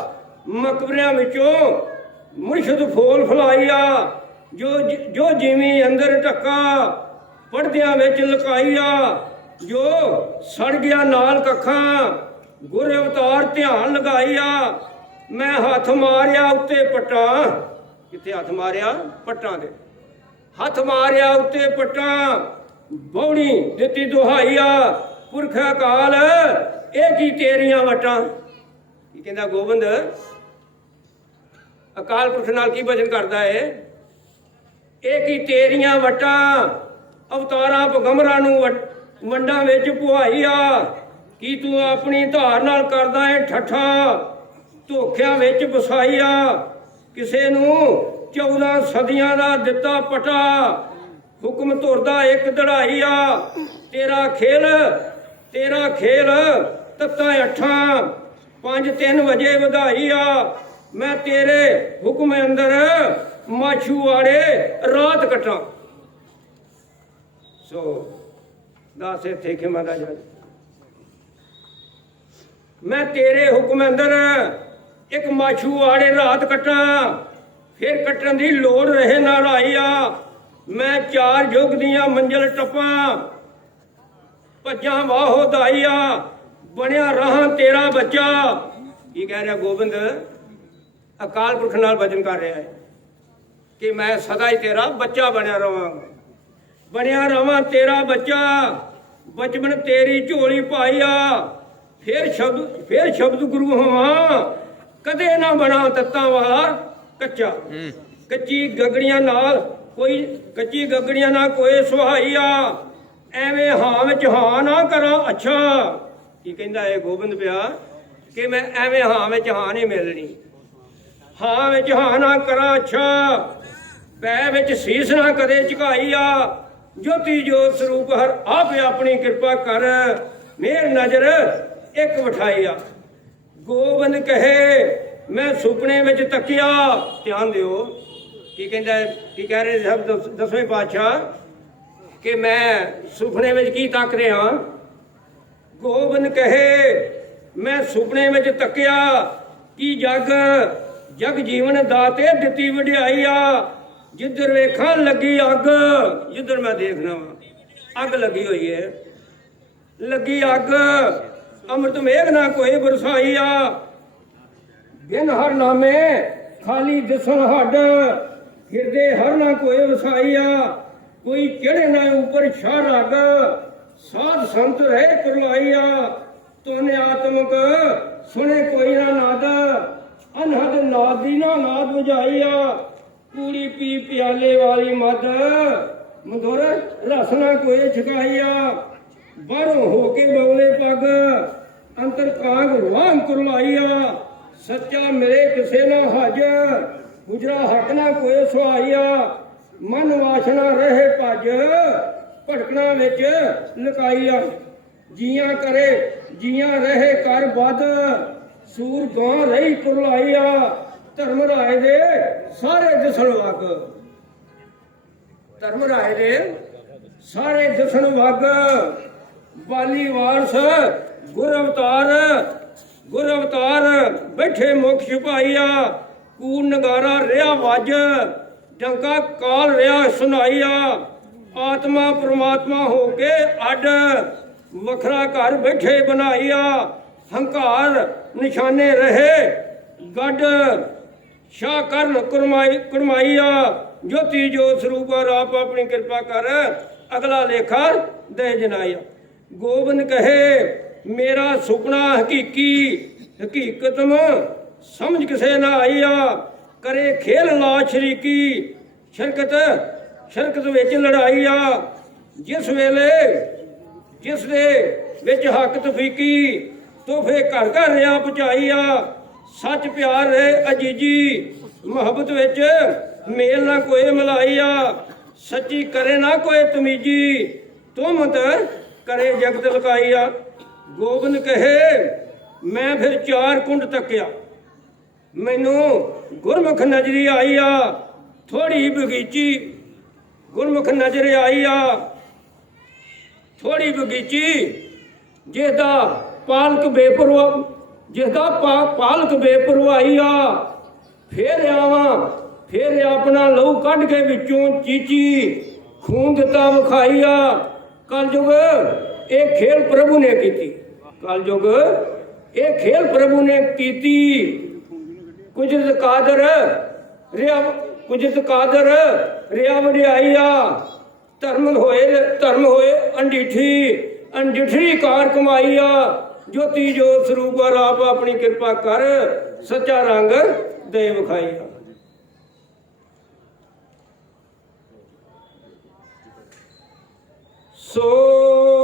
ਮਕਬਰਿਆਂ ਵਿੱਚੋਂ ਮੁਰਸ਼ਦ ਫੋਲ ਫਲਾਈਆ। ਜੋ ਜੋ ਜਿਵੇਂ ਅੰਦਰ ਟੱਕਾ ਪਰਦਿਆਂ ਵਿੱਚ ਲੁਕਾਈਆ। ਜੋ ਸੜ ਗਿਆ ਨਾਲ ਕੱਖਾਂ, ਗੁਰ ਅਵਤਾਰ ਧਿਆਨ ਲਗਾਈਆ। ਮੈਂ ਹੱਥ ਮਾਰਿਆ ਉੱਤੇ ਪੱਟਾਂ। ਕਿੱਥੇ ਹੱਥ ਮਾਰਿਆ? ਪੱਟਾਂ ਦੇ ਹੱਥ ਮਾਰਿਆ ਉੱਤੇ ਪੱਟਾਂ। ਬੌੜੀ ਦਿੱਤੀ ਦੁਹਾਈਆ ਪੁਰਖਾ ਕਾਲ ਇਹ ਕੀ ਤੇਰੀਆਂ ਵਟਾਂ? ਕੀ ਕਹਿੰਦਾ ਗੋਬਿੰਦ? ਅਕਾਲ ਪੁਰਖ ਨਾਲ ਕੀ ਭਜਨ ਕਰਦਾ ਏ? ਇਹ ਕੀ ਤੇਰੀਆਂ ਵਟਾਂ? ਅਵਤਾਰਾਂ ਪਗੰਬਰਾਂ ਨੂੰ ਵਟ- ਵੰਡਾਂ ਵਿੱਚ ਪੁਹਾਈਆ ਕੀ ਤੂੰ ਆਪਣੀ ਧਾਰ ਨਾਲ ਕਰਦਾ ਏ ਠੱਠਾ? ਧੋਖਿਆਂ ਵਿੱਚ ਵਸਾਈਆ ਕਿਸੇ ਨੂੰ 14 ਸਦੀਆਂ ਦਾ ਦਿੱਤਾ ਪਟਾ। ਹੁਕਮ ਤੁਰਦਾ ਇੱਕ ਦੜਾਈਆ ਤੇਰਾ ਖੇਲ ਤੇਰਾ ਖੇਲ, ਤੱਤਾਂ ਅੱਠਾਂ। ਪੰਜ ਤਿੰਨ ਵਜੇ ਵਧਾਈਆ ਮੈਂ ਤੇਰੇ ਹੁਕਮ ਅੰਦਰ ਮਾਛੂ ਵਾਲੇ ਰਾਤ ਕਟਾਂ। ਸੋ, ਦਾਸ ਇੱਥੇ ਖਿਮਾ ਦਾ ਜਾ ਮੈਂ ਤੇਰੇ ਹੁਕਮ ਅੰਦਰ ਇੱਕ ਮਾਛੂ ਆੜੇ ਰਾਤ ਕੱਟਾਂ, ਫਿਰ ਕੱਟਣ ਦੀ ਲੋੜ ਰਹੇ ਨਾ ਲਾਈਆ ਮੈਂ ਚਾਰ ਯੁੱਗ ਦੀਆਂ ਮੰਜ਼ਲ ਟੱਪਾਂ, ਭੱਜਾਂ ਵਾਹੋ ਦਾਈਆ ਬਣਿਆ ਰਹਾ ਤੇਰਾ ਬੱਚਾ। ਕੀ ਕਹਿ ਰਿਹਾ ਗੋਬਿੰਦ? ਅਕਾਲ ਪੁਰਖ ਨਾਲ ਵਚਨ ਕਰ ਰਿਹਾ ਹੈ ਕਿ ਮੈਂ ਸਦਾ ਹੀ ਤੇਰਾ ਬੱਚਾ ਬਣਿਆ ਰਵਾਂਗਾ ਬਣਿਆ ਰਵਾਂ ਤੇਰਾ ਬੱਚਾ, ਬਚਪਨ ਤੇਰੀ ਝੋਲੀ ਪਾਈਆ। ਫਿਰ ਸ਼ਬਦ ਫਿਰ ਸ਼ਬਦ ਗੁਰੂ ਹੋਵਾਂ ਕਦੇ ਨਾ ਬਣਾ ਤੱਤਾਂ ਵਾਲਾ ਕੱਚਾ। ਕੱਚੀ ਗਗੜੀਆਂ ਨਾਲ ਕੋਈ ਕੱਚੀ ਗਗੜੀਆਂ ਨਾਲ ਕੋਈ ਸੁਹਾਈਆ। ਐਵੇਂ ਹਾਂ ਵਿੱਚ ਹਾਂ ਨਾ ਕਰਾਂ ਅੱਛਾ। ਕੀ ਕਹਿੰਦਾ ਇਹ ਗੋਬਿੰਦ ਪਿਆ? ਕਿ ਮੈਂ ਐਵੇਂ ਹਾਂ ਵਿੱਚ ਹਾਂ ਨਹੀਂ ਮਿਲਣੀ। ਹਾਂ ਵਿੱਚ ਹਾਂ ਨਾ ਕਰਾਂ ਅੱਛਾ। ਪੈ ਵਿੱਚ ਸੀਸ ਨਾ ਕਦੇ ਝੁਕਾਈਆ। ਜੋਤੀ ਜੋਤ ਸਰੂਪ ਹਰ ਆਪੇ ਆਪਣੀ ਕਿਰਪਾ ਕਰ। ਮੇਰ ਨਜ਼ਰ ਇੱਕ ਵਠਾਈਆ। ਗੋਬਿੰਦ ਕਹੇ, ਮੈਂ ਸੁਪਨੇ ਵਿੱਚ ਤੱਕਿਆ। ਧਿਆਨ ਦਿਓ, ਕੀ ਕਹਿੰਦਾ ਕੀ ਕਹਿ ਰਹੇ ਸਭ ਦਸਵੇਂ ਪਾਤਸ਼ਾਹ, ਕਿ ਮੈਂ ਸੁਪਨੇ ਵਿੱਚ ਕੀ ਤੱਕ ਰਿਹਾ? ਗੋਬਿੰਦ ਕਹੇ, ਮੈਂ ਸੁਪਨੇ ਵਿੱਚ ਤੱਕਿਆ। ਕੀ ਜਗ ਜਗ ਜੀਵਨ ਦਾਤੇ ਦਿੱਤੀ ਵਡਿਆਈ ਆ। ਜਿੱਧਰ ਵੇਖਾਂ ਲੱਗੀ ਅੱਗ, ਜਿੱਧਰ ਮੈਂ ਦੇਖਣਾ ਵਾਂ, ਅੱਗ ਲੱਗੀ ਹੋਈ ਹੈ। ਲੱਗੀ ਅੱਗ ਅੰਮ੍ਰਿਤ ਮੇਘ ਨਾ ਕੋਈ ਬਰਸਾਈ ਆ। ਬਿਨ ਹਰ ਨਾਮੇ ਖਾਲੀ ਦਿਸਣ ਹੱਡ। ਹਿਰਦੇ ਹਰ ਨਾ ਕੋਈ ਵਸਾਈਆ ਕੋਈ ਚੜੇ ਨਾ ਉਪਰ ਸ਼ਾਹ ਰਗ। ਸਾਧ ਸੰਤ ਰਹਿ ਕਰਲਾਈਆ ਤੋਨੇ ਆਤਮਕ ਸੁਣੇ ਕੋਈ ਨਾ ਨਾਦ। ਅਨਹਦ ਨਾਦੀ ਨਾ ਨਾਦ ਬੁਝਾਈਆ ਪੂਰੀ ਪੀ ਪਿਆਲੇ ਵਾਲੀ ਮਦ ਮਧੁਰ ਰਸਨਾ ਕੋਈ ਛਕਾਈਆ ਬਾਹਰੋਂ ਹੋ ਕੇ ਬਵਲੇ ਪੱਗ। ਅੰਤਰ ਕਾਂਗ ਰਵਾਨ ਕਰਲਾਈਆ। ਸੱਚਾ ਮਿਲੇ ਕਿਸੇ ਨਾ ਹਜ ਗੁਜਰਾ ਹੱਕ ਨਾ ਕੋਈ ਸੁਹਾਈਆ। ਮਨ ਵਾਸਨਾ ਰਹੇ ਭਜ, ਭਟਕਣਾ ਵਿੱਚ ਲੁਕਾਈਆ। ਜੀਆਂ ਕਰੇ, ਜੀਆਂ ਰਹੇ ਕਰ ਵੱਧ, ਸੂਰ ਗਾਂ ਰਹੀ ਕੁਰਲਾਈਆ। ਧਰਮ ਰਾਏ ਦੇ ਸਾਰੇ ਦਿਸਣ ਵਗ। ਧਰਮ ਰਾਏ ਦੇ ਸਾਰੇ ਦਿਸਣ ਵਗ। ਬਾਲੀ ਵਾਰਸ ਗੁਰ ਅਵਤਾਰ ਗੁਰ ਅਵਤਾਰ, ਬੈਠੇ ਮੁਖ ਛੁਪਾਈਆ ਕੂ ਨਗਾਰਾ ਰਿਆ ਵੱਜ, ਡੰਕਾ ਕਾਲ ਰਿਆ ਸੁਨਾਈਆ ਆਤਮਾ ਪ੍ਰਮਾਤਮਾ ਹੋ ਕੇ ਅੱਡ, ਵੱਖਰਾ ਘਰ ਬੈਠੇ ਬਣਾਈਆ, ਹੰਕਾਰ ਨਿਸ਼ਾਨੇ ਰਹੇ, ਗੱਡ ਸ਼ਾ ਕਰਨ ਕੁਰਮਾਈ, ਕੁਰਮਾਈਆ, ਜੋਤੀ ਜੋਤ ਸਰੂਪ ਆਪ ਆਪਣੀ ਕਿਰਪਾ ਕਰ, ਅਗਲਾ ਲੇਖਾ ਦੇ ਜਨਾਇਆ ਗੋਬਿੰਦ ਕਹੇ ਮੇਰਾ ਸੁਪਨਾ ਹਕੀਕੀ, ਹਕੀਕਤਮ ਸਮਝ ਕਿਸੇ ਨਾ ਆਈਆ ਕਰੇ ਖੇਲ ਲਾ ਸ਼ਰੀਕੀ, ਸ਼ਰਕਤ ਸ਼ਰਕਤ ਵਿੱਚ ਲੜਾਈ ਆ। ਜਿਸ ਵੇਲੇ, ਜਿਸ ਦੇ ਵਿੱਚ ਹੱਕ ਤਫੀਕੀ, ਤੋਹਫੇ ਘਰ ਘਰ ਰਿਆ ਪਹੁੰਚਾਈ ਆ। ਸੱਚ ਪਿਆਰ ਰਹੇ ਅਜੀਜੀ, ਮੁਹੱਬਤ ਵਿੱਚ ਮੇਲ ਨਾ ਕੋਈ ਮਲਾਈ ਆ। ਸੱਚੀ ਕਰੇ ਨਾ ਕੋਈ ਤਮੀਜੀ ਤੁਮਤ ਕਰੇ ਜਗਤ ਲਕਾਈ ਆ। ਗੋਬਿੰਦ ਕਹੇ, ਮੈਂ ਫਿਰ ਚਾਰ ਕੁੰਡ ਤੱਕਿਆ। ਮੈਨੂੰ ਗੁਰਮੁਖ ਨਜ਼ਰੀ ਆਈ ਆ ਥੋੜੀ ਬਗੀਚੀ। ਗੁਰਮੁਖ ਨਜ਼ਰ ਆਈ ਆ ਥੋੜੀ ਬਗੀਚੀ ਜਿਹਦਾ ਪਾਲਕ ਬੇਪਰਵਾ ਜਿਹਦਾ ਪਾ- ਪਾਲਕ ਬੇਪਰਵਾਹੀ ਆ। ਫੇਰ ਆਵਾਂ, ਫੇਰ ਆਪਣਾ ਲਹੂ ਕੱਢ ਕੇ ਵਿੱਚੋਂ ਚੀਚੀ ਖੂਨ ਦਿੱਤਾ ਵਿਖਾਈ ਆ। ਕਲਯੁਗ ਇਹ ਖੇਲ ਪ੍ਰਭੂ ਨੇ ਕੀਤੀ। ਕਲਯੁਗ, ਇਹ ਖੇਲ ਪ੍ਰਭੂ ਨੇ ਕੀਤੀ। ਕੁਜਤ ਕਾਦਰ, ਰਿਆ, ਕੁਜਤ ਕਾਦਰ, ਰਿਆ ਵਡਿਆਈ ਧਰਮ ਹੋਏ ਧਰਮ ਹੋਏ ਅੰਡਿਠੀ ਅੰਡਿਠੀ ਕਾਰ ਕਮਾਈ ਜੋਤੀ ਜੋਤ ਸਰੂਪ ਆਪ ਆਪਣੀ ਕਿਰਪਾ ਕਰ, ਸੱਚਾ ਰੰਗ ਦੇ ਵਿਖਾਈ ਸੋ